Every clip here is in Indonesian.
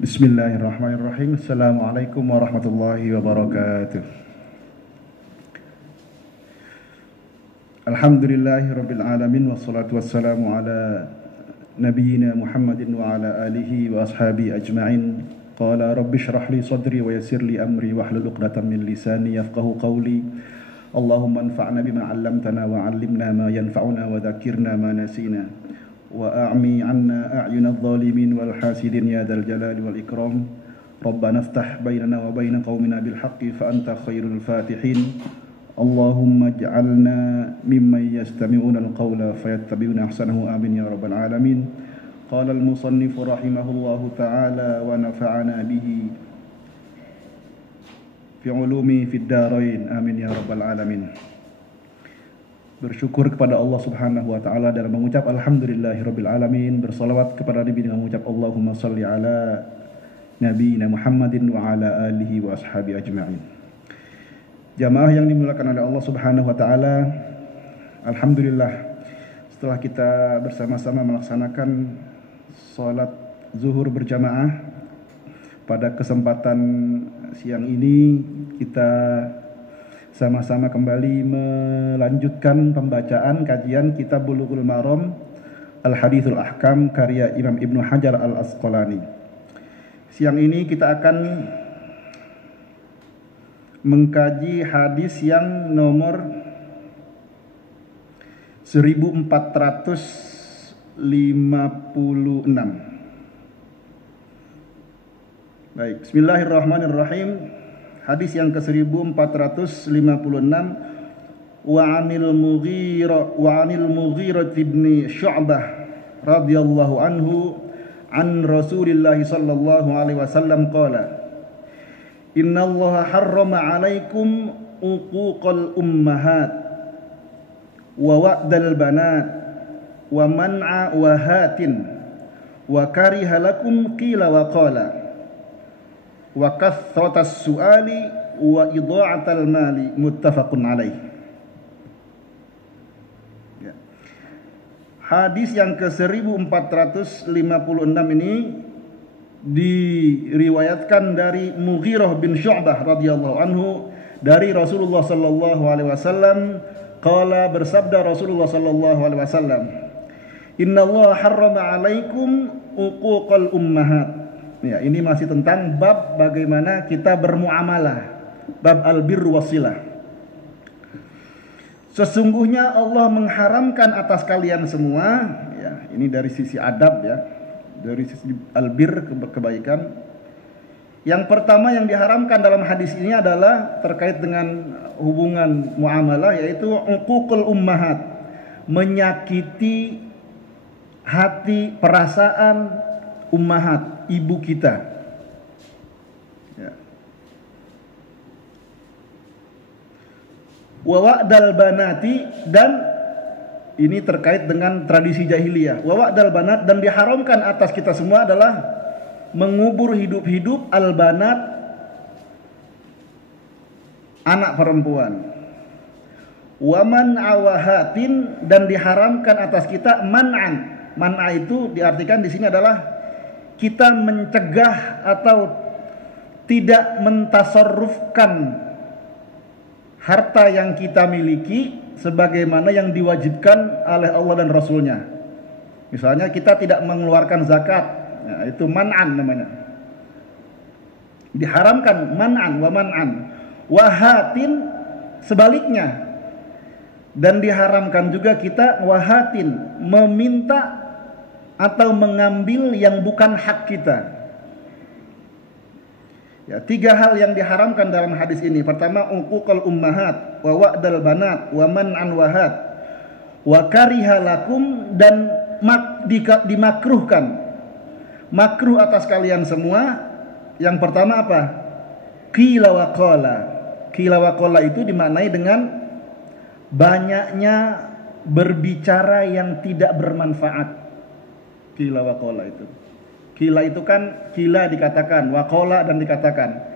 Bismillahirrahmanirrahim. Assalamualaikum warahmatullahi wabarakatuh. Alhamdulillahirabbil alamin wassalatu wassalamu ala nabiyyina Muhammadin wa ala alihi wa ashabihi ajma'in. Qala rabbi shrah li sadri wa yassir li amri wahlul 'uqdatam min lisani yafqahu qawli. Allahumma anfa'na bima 'allamtana wa 'allimna ma yanfa'una wa dhakkirna ma nasina. وأعمي عنا أعين الظالمين والحاسدين يا ذا الجلال والإكرام ربنا افتح بيننا وبين قومنا بالحق فأنت خير الفاتحين اللهم اجعلنا ممن يستمعون القول فيتبعون أحسنه آمين يا رب العالمين قال المصنف رحمه الله تعالى ونفعنا به في علومه في الدارين آمين يا رب العالمين. Bersyukur kepada Allah Subhanahu wa taala dan mengucap alhamdulillahirabbil alamin, bersalawat kepada Nabi dengan mengucap Allahumma shalli ala nabiyina Muhammadin wa ala alihi wa ashabi ajma'in. Jamaah yang dimuliakan oleh Allah Subhanahu wa taala, alhamdulillah setelah kita bersama-sama melaksanakan salat zuhur berjamaah pada kesempatan siang ini, kita sama-sama kembali melanjutkan pembacaan kajian kitab Bulughul Maram Al-Hadithul Ahkam karya Imam Ibnu Hajar Al-Asqalani. Siang ini kita akan mengkaji hadis yang nomor 1456. Baik, bismillahirrahmanirrahim. Hadis yang ke-1456 wa 'anil Mughirah bin Syu'bah radhiyallahu anhu an Rasulillah sallallahu alaihi wasallam qala innallaha harrama 'alaikum uquqal ummahat wa wa'dal banat wa man'a wahatin wa kariha lakum qila wa qala wa kathratas su'ali wa idha'atal mali muttafaqun alaih. Ya. Hadis yang ke-1456 ini diriwayatkan dari Mughirah bin Syu'bah radhiyallahu anhu dari Rasulullah sallallahu alaihi wasallam qala, bersabda Rasulullah sallallahu alaihi wasallam, innallaha harrama 'alaikum uquqal ummahat. Ya, ini masih tentang bab bagaimana kita bermuamalah, bab al-birru wasilah. Sesungguhnya Allah mengharamkan atas kalian semua, ya, ini dari sisi adab ya, dari sisi al-bir, kebaikan. Yang pertama yang diharamkan dalam hadis ini adalah terkait dengan hubungan muamalah, yaitu uququl ummahat, menyakiti hati, perasaan ummahat, ibu kita. Ya. Wa wa'dal banati, dan ini terkait dengan tradisi jahiliyah. Wa wa'dal banat, dan diharamkan atas kita semua adalah mengubur hidup-hidup al-banat, anak perempuan. Wa man'awahatin, dan diharamkan atas kita man'an. Man'a itu diartikan di sini adalah kita mencegah atau tidak mentasarrufkan harta yang kita miliki sebagaimana yang diwajibkan oleh Allah dan Rasulnya. Misalnya kita tidak mengeluarkan zakat, nah, itu man'an namanya. Diharamkan man'an wa man'an. Wahatin, sebaliknya. Dan diharamkan juga kita wahatin, meminta atau mengambil yang bukan hak kita. Ya, 3 hal yang diharamkan dalam hadis ini. Pertama, uququl ummahat wa wa'dal banat wa man'an wahat wa kariha lakum, dan dimakruhkan, makruh atas kalian semua. Yang pertama apa? Qila wa qala. Qila wa qala itu dimaknai dengan banyaknya berbicara yang tidak bermanfaat. Qila wa qala itu. Qila itu kan qila dikatakan, wa qala dan dikatakan.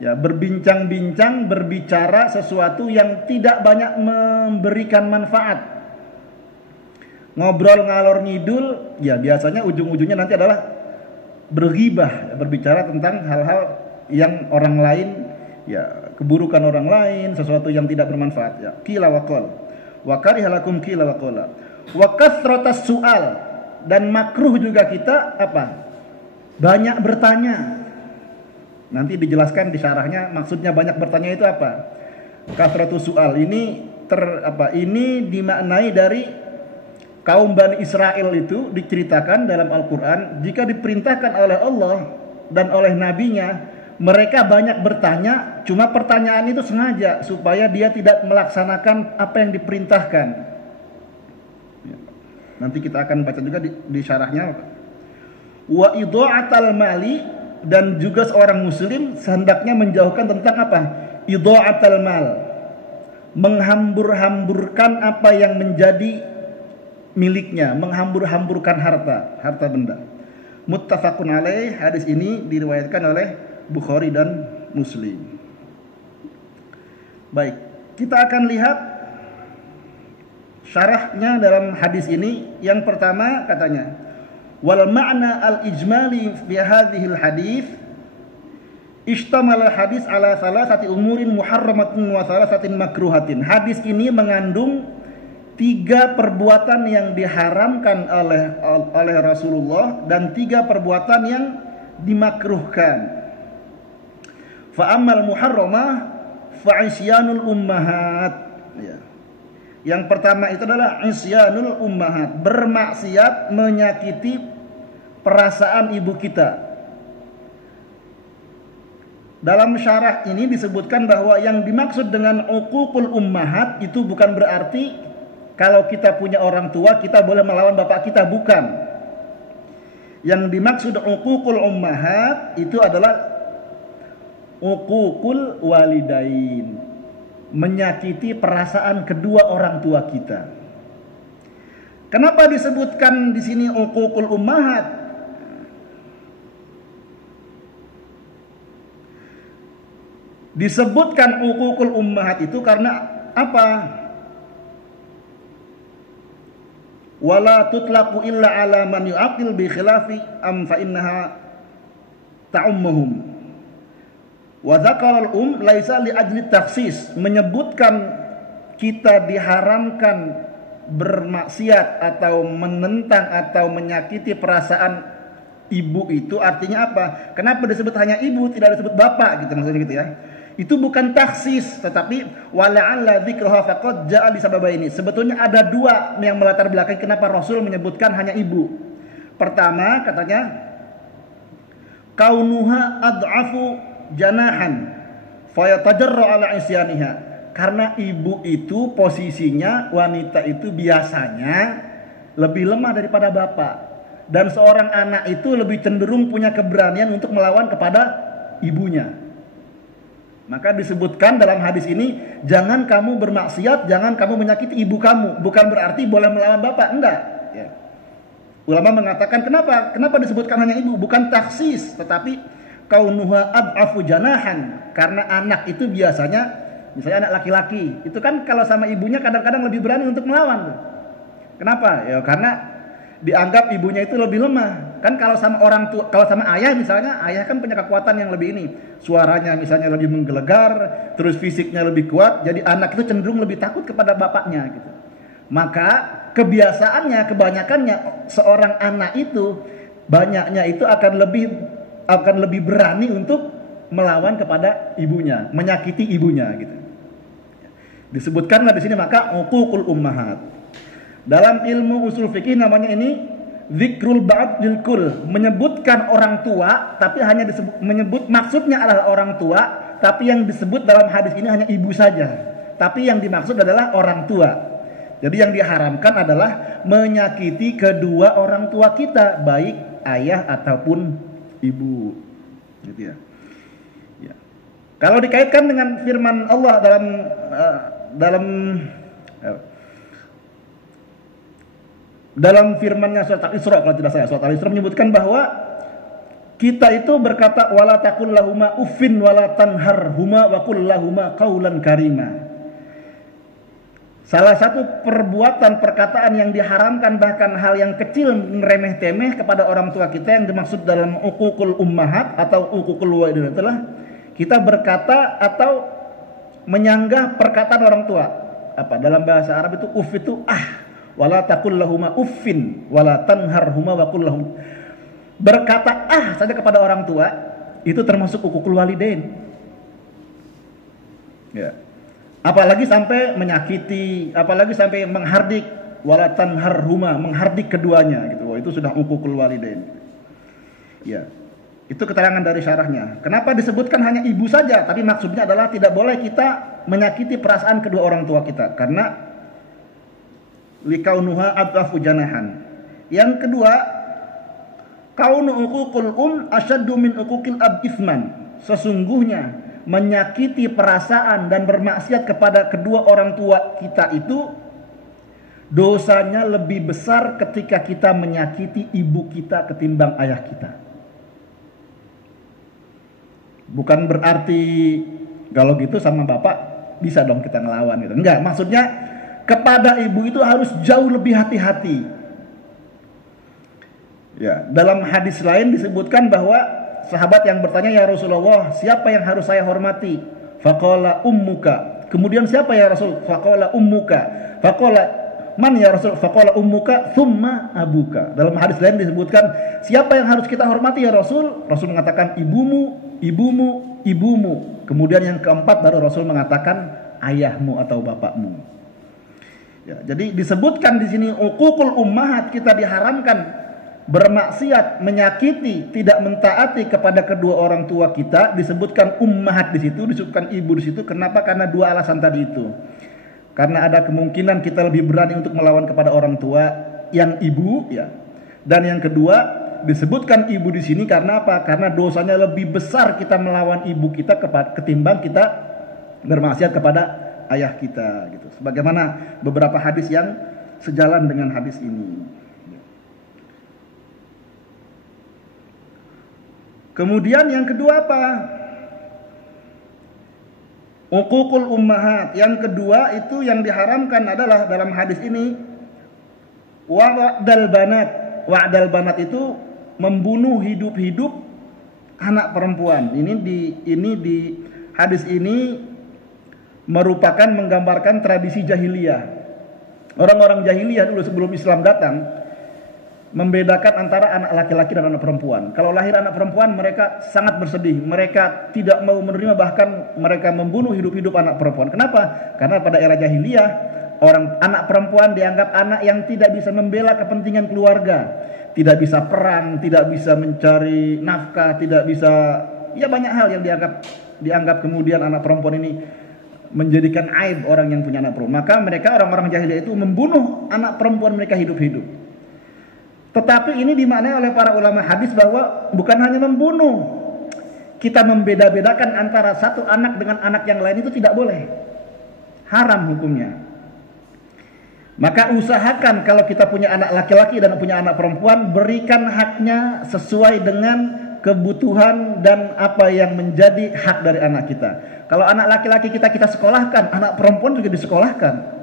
Ya, berbincang-bincang, berbicara sesuatu yang tidak banyak memberikan manfaat. Ngobrol ngalor ngidul, ya biasanya ujung-ujungnya nanti adalah berghibah, berbicara tentang hal-hal yang orang lain, ya keburukan orang lain, sesuatu yang tidak bermanfaat. Ya, qila wa qala wa kariha lakum qila wa qala wa kathratas su'al, dan makruh juga kita apa? Banyak bertanya. Nanti dijelaskan di syarahnya maksudnya banyak bertanya itu apa. Kathratus su'al ini ini dimaknai dari kaum Bani Israel itu diceritakan dalam Al-Quran, jika diperintahkan oleh Allah dan oleh nabinya, mereka banyak bertanya, cuma pertanyaan itu sengaja supaya dia tidak melaksanakan apa yang diperintahkan. Nanti kita akan baca juga di syarahnya. Wa idha'atal mali, dan juga seorang muslim hendaknya menjauhkan tentang apa? Idha'atal mal, menghambur-hamburkan apa yang menjadi miliknya, menghambur-hamburkan harta benda. Muttafaqun alaih, hadis ini diriwayatkan oleh Bukhari dan Muslim. Baik, kita akan lihat syarahnya dalam hadis ini. Yang pertama katanya, wal ma'na al-ijmali fi hadhil hadis ishtamal hadis ala salasati umurin muharramatin wa salasatin makruhatin. Hadis ini mengandung 3 perbuatan yang diharamkan oleh Rasulullah dan 3 perbuatan yang dimakruhkan. Fa ammal muharramah fa isyanul ummahat. Ya. Yang pertama itu adalah isyanul ummahat, bermaksiat, menyakiti perasaan ibu kita. Dalam syarah ini disebutkan bahwa yang dimaksud dengan uququl ummahat itu bukan berarti kalau kita punya orang tua kita boleh melawan bapak kita, bukan. Yang dimaksud uququl ummahat itu adalah uququl walidain, menyakiti perasaan kedua orang tua kita. Kenapa disebutkan di sini uququl ummahat? Disebutkan uququl ummahat itu karena apa? Wala tutlaqu illa ala man yu'aqil bi khilafi am fa innaha ta'ummuhum. Wa dzakara al laisa li ajli takhsis, menyebutkan kita diharamkan bermaksiat atau menentang atau menyakiti perasaan ibu itu artinya apa? Kenapa disebut hanya ibu, tidak disebut bapak gitu, maksudnya gitu ya. Itu bukan taksis, tetapi wala'alla dzikruha faqad ja'a li sababaini. Sebetulnya ada 2 yang melatar belakangi kenapa Rasul menyebutkan hanya ibu. Pertama katanya kaunuha ad'afu janahan fayatajarra ala isyaniha. Karena ibu itu posisinya, wanita itu biasanya lebih lemah daripada bapak, dan seorang anak itu lebih cenderung punya keberanian untuk melawan kepada ibunya. Maka disebutkan dalam hadis ini, jangan kamu bermaksiat, jangan kamu menyakiti ibu kamu. Bukan berarti boleh melawan bapak, enggak. Ya. Ulama mengatakan kenapa disebutkan hanya ibu, bukan taksis, tetapi kaunuha ad'afu janahan, karena anak itu biasanya, misalnya anak laki-laki, itu kan kalau sama ibunya kadang-kadang lebih berani untuk melawan. Kenapa? Ya karena dianggap ibunya itu lebih lemah. Kan kalau sama orang tua, kalau sama ayah misalnya, ayah kan punya kekuatan yang lebih ini. Suaranya misalnya lebih menggelegar, terus fisiknya lebih kuat, jadi anak itu cenderung lebih takut kepada bapaknya gitu. Maka kebiasaannya, kebanyakannya seorang anak itu banyaknya itu akan lebih berani untuk melawan kepada ibunya, menyakiti ibunya gitu. Disebutkanlah di sini maka uququl ummahat. Dalam ilmu usul fikih namanya ini zikrul ba'd lil kull, menyebutkan orang tua tapi hanya menyebut maksudnya adalah orang tua, tapi yang disebut dalam hadis ini hanya ibu saja. Tapi yang dimaksud adalah orang tua. Jadi yang diharamkan adalah menyakiti kedua orang tua kita, baik ayah ataupun ibu. Gitu ya. Ya. Kalau dikaitkan dengan firman Allah dalam firman-Nya surat Al-Isra, kalau tidak salah, surat Al-Isra menyebutkan bahwa kita itu berkata wala taqul lahuma uffin wala tanharhuma wa qul lahuma qaulan karima. Salah satu perbuatan perkataan yang diharamkan, bahkan hal yang kecil remeh-temeh kepada orang tua kita yang dimaksud dalam uququl ummahat atau uququl walidain adalah kita berkata atau menyanggah perkataan orang tua. Apa dalam bahasa Arab itu uff itu wala taqul lahuma uffin wala tanharhuma wa qul lahum. Berkata saja kepada orang tua itu termasuk uququl walidain. Ya. Apalagi sampai menyakiti, apalagi sampai menghardik, wala tanharhuma, menghardik keduanya gitu. Itu sudah uququl walidain. Ya. Itu keterangan dari syarahnya. Kenapa disebutkan hanya ibu saja, tapi maksudnya adalah tidak boleh kita menyakiti perasaan kedua orang tua kita karena likaunuha adhafu janahan. Yang kedua, kaunu uququl asyaddu min uquqil ab ithman. Sesungguhnya menyakiti perasaan dan bermaksiat kepada kedua orang tua kita itu dosanya lebih besar ketika kita menyakiti ibu kita ketimbang ayah kita. Bukan berarti kalau gitu sama bapak bisa dong kita ngelawan gitu. Enggak, maksudnya kepada ibu itu harus jauh lebih hati-hati. Ya, dalam hadis lain disebutkan bahwa sahabat yang bertanya, ya Rasulullah, siapa yang harus saya hormati? Faqala ummuka. Kemudian siapa ya Rasul? Faqala ummuka. Faqala man ya Rasul? Faqala ummuka thumma abuka. Dalam hadis lain disebutkan, siapa yang harus kita hormati ya Rasul? Rasul mengatakan ibumu, ibumu, ibumu. Kemudian yang keempat baru Rasul mengatakan ayahmu atau bapakmu. Ya, jadi disebutkan di sini uququl ummahat, kita diharamkan bermaksiat, menyakiti, tidak mentaati kepada kedua orang tua kita. Disebutkan ummahat di situ, disebutkan ibu di situ. Kenapa? Karena dua alasan tadi itu. Karena ada kemungkinan kita lebih berani untuk melawan kepada orang tua yang ibu, ya. Dan yang kedua, disebutkan ibu di sini karena apa? Karena dosanya lebih besar kita melawan ibu kita ketimbang kita bermaksiat kepada ayah kita, gitu. Sebagaimana beberapa hadis yang sejalan dengan hadis ini. Kemudian yang kedua apa? Uququl ummahat. Yang kedua itu yang diharamkan adalah dalam hadis ini wa'dal banat. Wa'dal banat itu membunuh hidup-hidup anak perempuan. Ini di hadis ini merupakan menggambarkan tradisi jahiliyah. Orang-orang jahiliyah dulu sebelum Islam datang membedakan antara anak laki-laki dan anak perempuan. Kalau lahir anak perempuan, mereka sangat bersedih. Mereka tidak mau menerima, bahkan mereka membunuh hidup-hidup anak perempuan. Kenapa? Karena pada era jahiliyah, anak perempuan dianggap anak yang tidak bisa membela kepentingan keluarga, tidak bisa perang, tidak bisa mencari nafkah, tidak bisa, ya banyak hal yang dianggap kemudian anak perempuan ini menjadikan aib orang yang punya anak perempuan. Maka mereka orang-orang jahiliyah itu membunuh anak perempuan mereka hidup-hidup. Tetapi ini dimaknai oleh para ulama hadis bahwa bukan hanya membunuh, kita membeda-bedakan antara satu anak dengan anak yang lain itu tidak boleh, haram hukumnya. Maka usahakan kalau kita punya anak laki-laki dan punya anak perempuan, berikan haknya sesuai dengan kebutuhan dan apa yang menjadi hak dari anak kita. Kalau anak laki-laki kita sekolahkan, anak perempuan juga disekolahkan.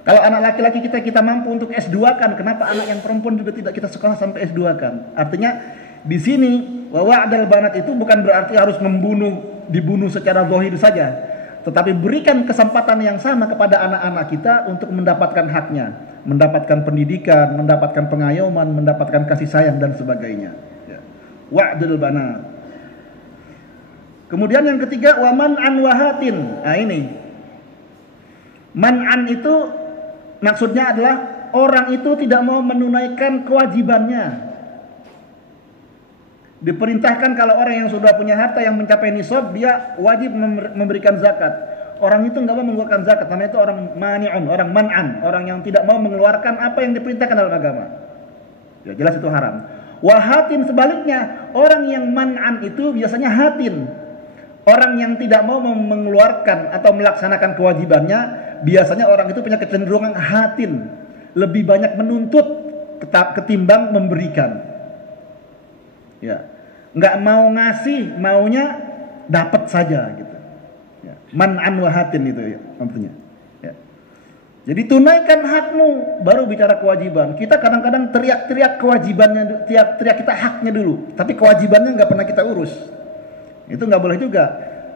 Kalau anak laki-laki kita mampu untuk S2-kan, kenapa anak yang perempuan juga tidak kita sekolah sampai S2-kan? Artinya di sini wa'dal banat itu bukan berarti harus dibunuh secara zahir saja, tetapi berikan kesempatan yang sama kepada anak-anak kita untuk mendapatkan haknya, mendapatkan pendidikan, mendapatkan pengayoman, mendapatkan kasih sayang dan sebagainya. Ya. Wa'dal banat. Kemudian yang ketiga, wa man'an wahatin. Nah ini man'an itu maksudnya adalah orang itu tidak mau menunaikan kewajibannya. Diperintahkan kalau orang yang sudah punya harta yang mencapai nisab, dia wajib memberikan zakat. Orang itu nggak mau mengeluarkan zakat, namanya itu orang mani'un, orang man'an, orang yang tidak mau mengeluarkan apa yang diperintahkan dalam agama. Ya jelas itu haram. Wahatin sebaliknya, orang yang man'an itu biasanya hatin. Orang yang tidak mau mengeluarkan atau melaksanakan kewajibannya, biasanya orang itu punya kecenderungan hatin, lebih banyak menuntut ketimbang memberikan. Ya, nggak mau ngasih, maunya dapat saja gitu. Ya. Man'an wahatin itu ya, artinya. Ya. Jadi tunaikan hakmu, baru bicara kewajiban. Kita kadang-kadang teriak-teriak kewajibannya, teriak kita haknya dulu, tapi kewajibannya nggak pernah kita urus. Itu nggak boleh juga.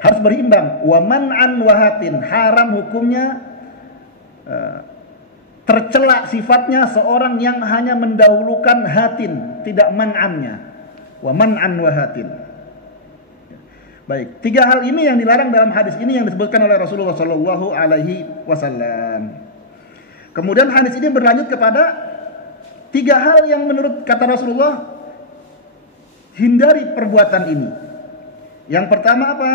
Harus berimbang. Wa man'an wahatin, haram hukumnya, tercela sifatnya seorang yang hanya mendahulukan hatin, tidak man'annya. Wa man'an wahatin. Baik, 3 hal ini yang dilarang dalam hadis ini yang disebutkan oleh Rasulullah Shallallahu Alaihi Wasallam. Kemudian hadis ini berlanjut kepada 3 hal yang menurut kata Rasulullah hindari perbuatan ini. Yang pertama apa?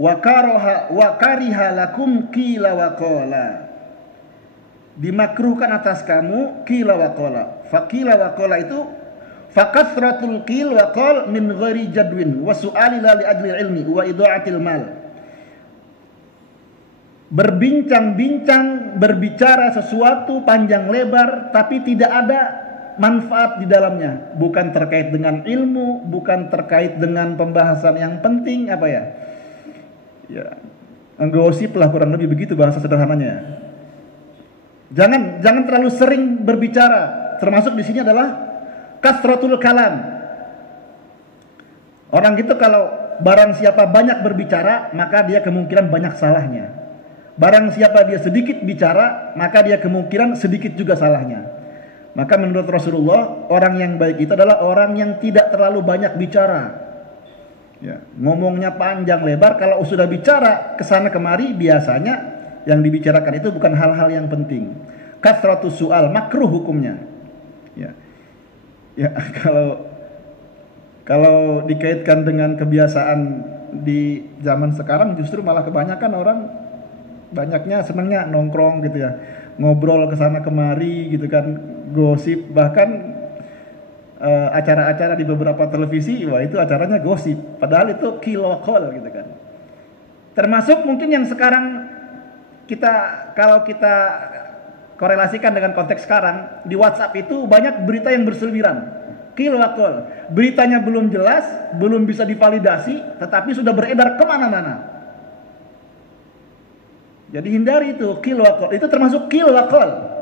Wa kariha lakum qila wa qala. Dimakruhkan atas kamu qila wa qala. Faqila wa qala itu faqathratul qil wa qal min ghairi jadwin wa su'ali la li ajli ilmi wa idha'atil mal. Berbincang-bincang, berbicara sesuatu panjang lebar tapi tidak ada manfaat di dalamnya, bukan terkait dengan ilmu, bukan terkait dengan pembahasan yang penting, apa ya? Ya, gosip lah, kurang lebih begitu bahasa sederhananya. Jangan terlalu sering berbicara. Termasuk di sini adalah kasratul kalam. Orang itu kalau barang siapa banyak berbicara, maka dia kemungkinan banyak salahnya. Barang siapa dia sedikit bicara, maka dia kemungkinan sedikit juga salahnya. Maka menurut Rasulullah, orang yang baik itu adalah orang yang tidak terlalu banyak bicara. Ya, ngomongnya panjang lebar, kalau sudah bicara kesana kemari, biasanya yang dibicarakan itu bukan hal-hal yang penting. Kasratus su'al, makruh hukumnya. Ya, kalau dikaitkan dengan kebiasaan di zaman sekarang, justru malah kebanyakan orang banyaknya senangnya nongkrong gitu ya, ngobrol kesana kemari gitu kan, gosip, bahkan acara-acara di beberapa televisi, wah itu acaranya gosip, padahal itu kilokol gitu kan. Termasuk mungkin yang sekarang kalau kita korelasikan dengan konteks sekarang, di WhatsApp itu banyak berita yang berseliweran, kilokol, beritanya belum jelas, belum bisa divalidasi, tetapi sudah beredar kemana-mana. Jadi hindari itu kilokol, itu termasuk kilokol.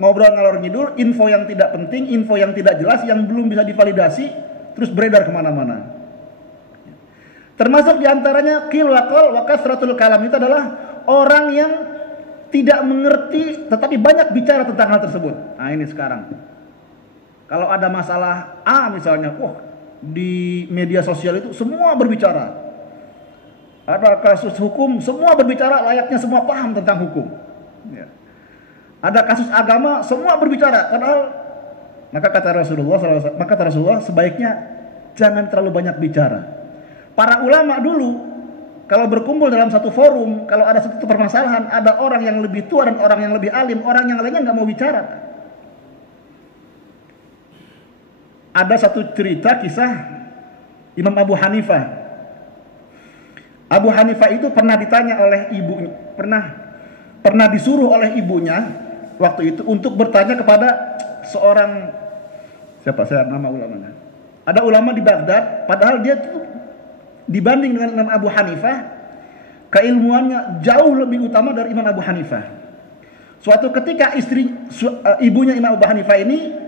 Ngobrol ngalor ngidul, info yang tidak penting, info yang tidak jelas, yang belum bisa divalidasi, terus beredar kemana-mana. Termasuk diantaranya kilwakol, wakasratul kalam, itu adalah orang yang tidak mengerti, tetapi banyak bicara tentang hal tersebut. Nah ini sekarang, kalau ada masalah A misalnya, di media sosial itu semua berbicara. Ada kasus hukum, semua berbicara, layaknya semua paham tentang hukum. Ya. Ada kasus agama, semua berbicara. Padahal, maka kata Rasulullah, sebaiknya jangan terlalu banyak bicara. Para ulama dulu, kalau berkumpul dalam satu forum, kalau ada satu permasalahan, ada orang yang lebih tua dan orang yang lebih alim, orang yang lainnya nggak mau bicara. Ada satu cerita kisah Imam Abu Hanifah. Abu Hanifah itu pernah ditanya oleh ibunya, pernah disuruh oleh ibunya waktu itu untuk bertanya kepada seorang, siapa saya nama ulamanya, ada ulama di Baghdad, padahal dia tuh dibanding dengan Imam Abu Hanifah keilmuannya jauh lebih utama dari Imam Abu Hanifah. Suatu ketika ibunya Imam Abu Hanifah ini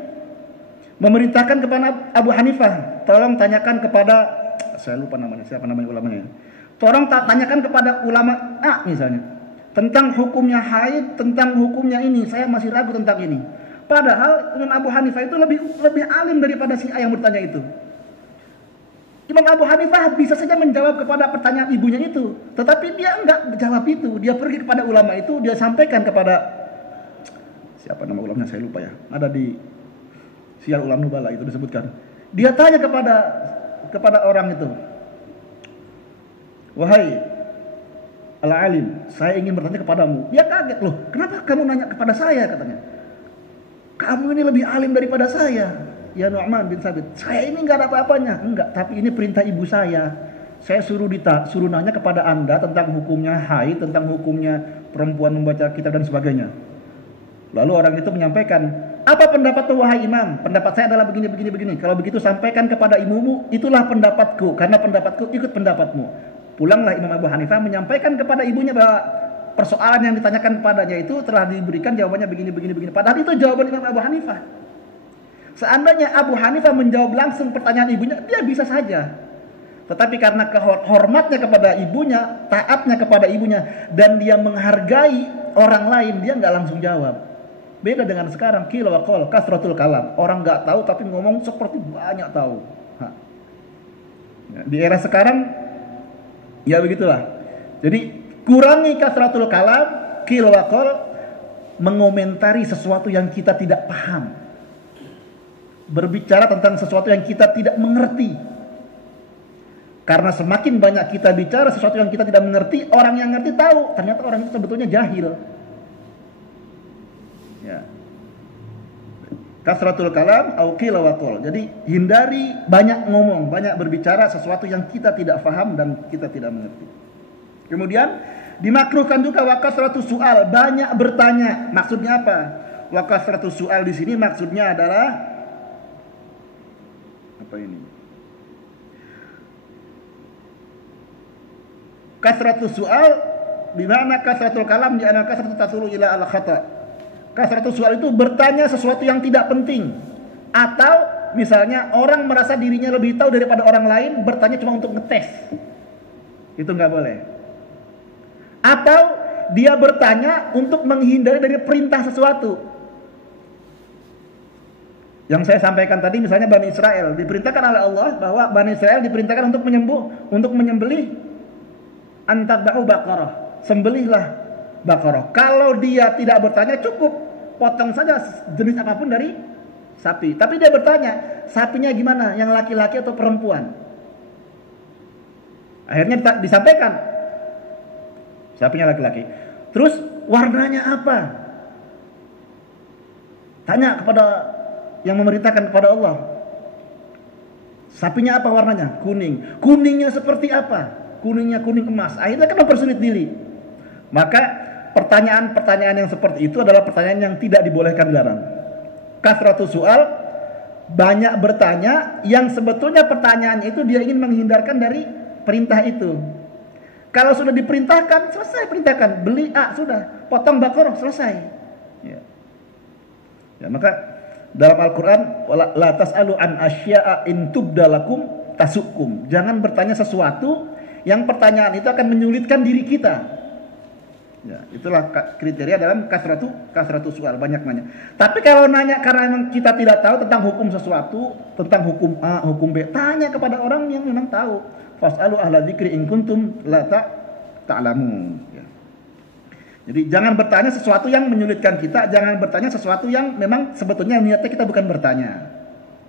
memerintahkan kepada Abu Hanifah, tolong tanyakan kepada, saya lupa namanya, siapa namanya ulamanya, tolong tanyakan kepada ulama A misalnya, tentang hukumnya haid, tentang hukumnya ini, saya masih ragu tentang ini. Padahal Imam Abu Hanifah itu lebih alim daripada si A yang bertanya itu. Imam Abu Hanifah bisa saja menjawab kepada pertanyaan ibunya itu, tetapi dia enggak menjawab itu. Dia pergi kepada ulama itu, dia sampaikan kepada, siapa nama ulamanya saya lupa ya, ada di Syiar Ulam Nubala itu disebutkan. Dia tanya kepada orang itu, wahai al-alim, saya ingin bertanya kepadamu. Dia kaget, loh, kenapa kamu nanya kepada saya, katanya. Kamu ini lebih alim daripada saya. Ya Nu'man bin Sabit, saya ini enggak ada apa-apanya. Enggak, tapi ini perintah ibu saya. Saya suruh nanya kepada Anda tentang hukumnya haid, tentang hukumnya perempuan membaca kitab dan sebagainya. Lalu orang itu menyampaikan, apa pendapatmu wahai imam? Pendapat saya adalah begini. Kalau begitu sampaikan kepada ibumu, itulah pendapatku, karena pendapatku ikut pendapatmu. Pulanglah Imam Abu Hanifah menyampaikan kepada ibunya bahwa persoalan yang ditanyakan padanya itu telah diberikan jawabannya begini. Padahal itu jawaban Imam Abu Hanifah. Seandainya Abu Hanifah menjawab langsung pertanyaan ibunya, dia bisa saja. Tetapi karena hormatnya kepada ibunya, taatnya kepada ibunya, dan dia menghargai orang lain, dia nggak langsung jawab. Beda dengan sekarang, qila wa qal, kasratul kalam. Orang nggak tahu tapi ngomong seperti banyak tahu. Di era sekarang, ya begitulah. Jadi kurangi kasratul kalam, qila wa qal, mengomentari sesuatu yang kita tidak paham. Berbicara tentang sesuatu yang kita tidak mengerti. Karena semakin banyak kita bicara sesuatu yang kita tidak mengerti, orang yang ngerti tahu ternyata orang itu sebetulnya jahil. Ya. Kasratul kalam au qila wa qal. Jadi hindari banyak ngomong, banyak berbicara sesuatu yang kita tidak paham dan kita tidak mengerti. Kemudian dimakruhkan juga wa kasratus soal, banyak bertanya. Maksudnya apa? Wa kasratus soal di sini maksudnya adalah apa ini? Kasratus soal bimana kasratul kalam di anal kasratu tasulu ila al khata. Kasratus soal itu bertanya sesuatu yang tidak penting, atau misalnya orang merasa dirinya lebih tahu daripada orang lain, bertanya cuma untuk ngetes. Itu nggak boleh. Atau dia bertanya untuk menghindari dari perintah sesuatu. Yang saya sampaikan tadi misalnya Bani Israel diperintahkan oleh Allah bahwa Bani Israel diperintahkan untuk menyembelih antadba'u baqarah, sembelihlah baqarah. Kalau dia tidak bertanya, cukup potong saja jenis apapun dari sapi. Tapi dia bertanya, sapinya gimana? Yang laki-laki atau perempuan? Akhirnya disampaikan, sapinya laki-laki. Terus warnanya apa? Tanya kepada yang memerintahkan kepada Allah. Sapinya apa warnanya? Kuning. Kuningnya seperti apa? Kuningnya kuning emas. Akhirnya kan mempersulit diri. Maka pertanyaan-pertanyaan yang seperti itu adalah pertanyaan yang tidak dibolehkan, dilarang. Kasratus soal, banyak bertanya yang sebetulnya pertanyaannya itu dia ingin menghindarkan dari perintah itu. Kalau sudah diperintahkan, selesai perintahkan. Beli sudah, potong baqarah, selesai. Ya, maka dalam Al-Qur'an la tas'alu an asya'a in tubda lakum tasukum. Jangan bertanya sesuatu yang pertanyaan itu akan menyulitkan diri kita. Ya, itulah kriteria dalam kasratu soal, banyak nanya. Tapi kalau nanya karena memang kita tidak tahu tentang hukum sesuatu, tentang hukum A, hukum B, tanya kepada orang yang memang tahu. Fas'alu ahla dzikri in kuntum la ta'lamun. Ya. Jadi jangan bertanya sesuatu yang menyulitkan kita, jangan bertanya sesuatu yang memang sebetulnya niatnya kita bukan bertanya.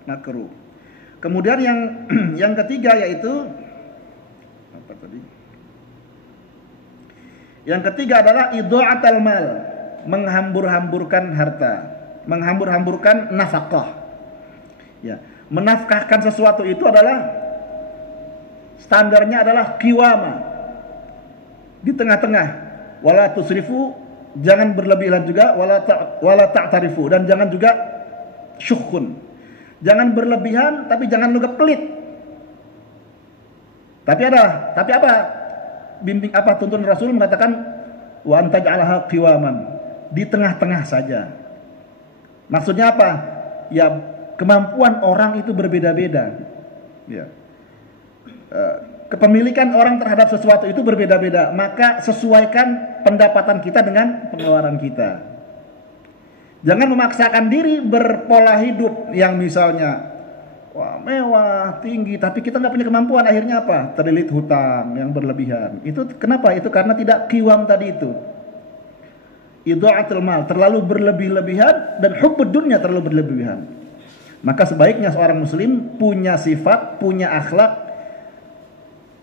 Makruh. Kemudian yang ketiga yaitu apa tadi? Yang ketiga adalah idha'atul mal, menghambur-hamburkan harta, menghambur-hamburkan nafkah. Ya, menafkahkan sesuatu itu adalah standarnya adalah qiwama. Di tengah-tengah. Wala tusrifu, jangan berlebihan juga, wala ta'tarifu, dan jangan juga syukhun. Jangan berlebihan tapi jangan juga pelit. Tapi apa? Bimbing apa tuntunan Rasul mengatakan wa antaj'alaha qiwaman, di tengah-tengah saja. Maksudnya apa? Ya, kemampuan orang itu berbeda-beda. Ya. Kepemilikan orang terhadap sesuatu itu berbeda-beda, maka sesuaikan pendapatan kita dengan pengeluaran kita. Jangan memaksakan diri berpola hidup yang misalnya wah mewah, tinggi, tapi kita nggak punya kemampuan, akhirnya apa? Terlilit hutang yang berlebihan. Itu kenapa? Itu karena tidak qiwam tadi itu. Idha'atul mal, terlalu berlebih-lebihan, dan hubbud dunya terlalu berlebihan. Maka sebaiknya seorang muslim punya sifat, punya akhlak,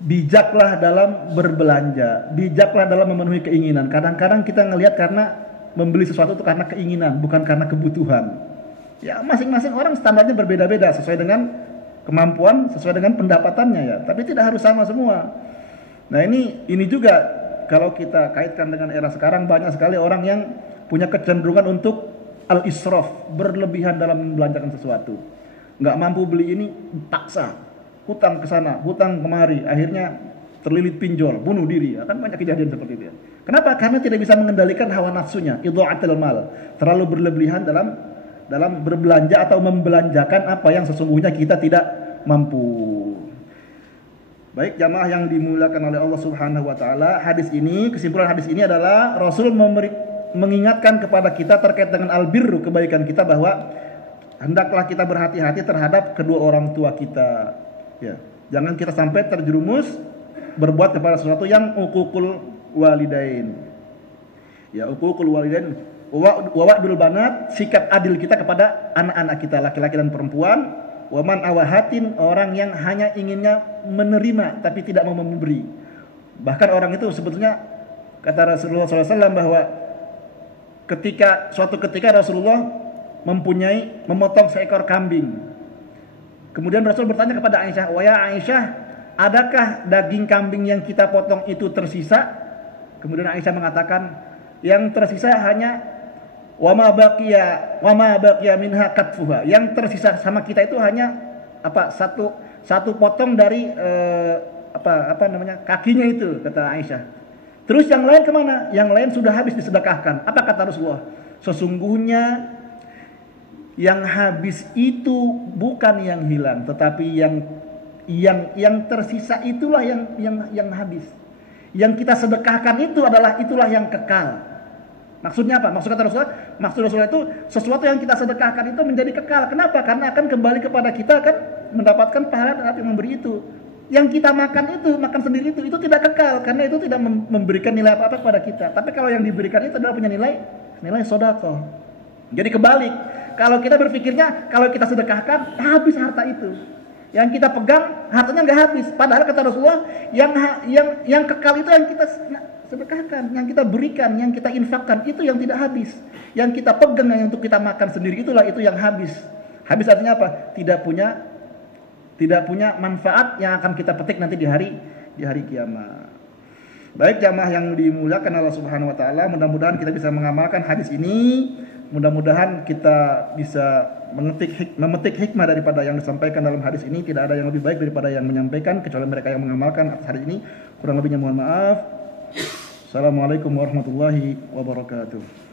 bijaklah dalam berbelanja, bijaklah dalam memenuhi keinginan. Kadang-kadang kita ngelihat karena membeli sesuatu itu karena keinginan, bukan karena kebutuhan. Ya, masing-masing orang standarnya berbeda-beda sesuai dengan kemampuan, sesuai dengan pendapatannya ya. Tapi tidak harus sama semua. Nah, ini juga kalau kita kaitkan dengan era sekarang, banyak sekali orang yang punya kecenderungan untuk al-israf, berlebihan dalam membelanjakan sesuatu. Nggak mampu beli ini, paksa, hutang ke sana, hutang kemari, akhirnya terlilit pinjol, bunuh diri. Kan banyak kejadian seperti itu. Kenapa? Karena tidak bisa mengendalikan hawa nafsunya, idha'atul mal, terlalu berlebihan dalam berbelanja atau membelanjakan apa yang sesungguhnya kita tidak mampu. Baik jamaah yang dimuliakan oleh Allah Subhanahu wa taala, kesimpulan hadis ini adalah Rasul mengingatkan kepada kita terkait dengan albirru, kebaikan kita, bahwa hendaklah kita berhati-hati terhadap kedua orang tua kita. Ya, jangan kita sampai terjerumus berbuat kepada sesuatu yang uququl walidain. Ya, uququl walidain wa wa'dul banat, sikap adil kita kepada anak-anak kita laki-laki dan perempuan. Waman awahatin, orang yang hanya inginnya menerima tapi tidak mau memberi. Bahkan orang itu sebetulnya, kata Rasulullah SAW, bahwa suatu ketika Rasulullah memotong seekor kambing. Kemudian Rasul bertanya kepada Aisyah, "Wahai Aisyah, adakah daging kambing yang kita potong itu tersisa?" Kemudian Aisyah mengatakan, yang tersisa hanya wama baqiya minha katfuha. Yang tersisa sama kita itu hanya satu potong dari kakinya itu, kata Aisyah. Terus yang lain kemana? Yang lain sudah habis disedekahkan. Apa kata Rasulullah? Sesungguhnya yang habis itu bukan yang hilang, tetapi yang tersisa itulah yang habis. Yang kita sedekahkan itulah yang kekal. Maksudnya apa? Maksud Rasulullah itu sesuatu yang kita sedekahkan itu menjadi kekal. Kenapa? Karena akan kembali kepada kita, akan mendapatkan pahala dari memberi itu. Yang kita makan sendiri itu tidak kekal, karena itu tidak memberikan nilai apa-apa kepada kita. Tapi kalau yang diberikan itu adalah punya nilai sedekah. Jadi kebalik. Kalau kita berpikirnya kalau kita sedekahkan habis harta itu. Yang kita pegang hartanya nggak habis. Padahal kata Rasulullah yang kekal itu yang kita sedekahkan, yang kita berikan, yang kita infakkan, itu yang tidak habis. Yang kita pegang yang untuk kita makan sendiri itu yang habis. Habis artinya apa? Tidak punya manfaat yang akan kita petik nanti di hari kiamat. Baik jamaah yang dimuliakan Allah Subhanahu wa taala, mudah-mudahan kita bisa mengamalkan hadis ini. Mudah-mudahan kita bisa memetik hikmah daripada yang disampaikan dalam hadis ini. Tidak ada yang lebih baik daripada yang menyampaikan, kecuali mereka yang mengamalkan hadis ini. Kurang lebihnya mohon maaf. Assalamualaikum warahmatullahi wabarakatuh.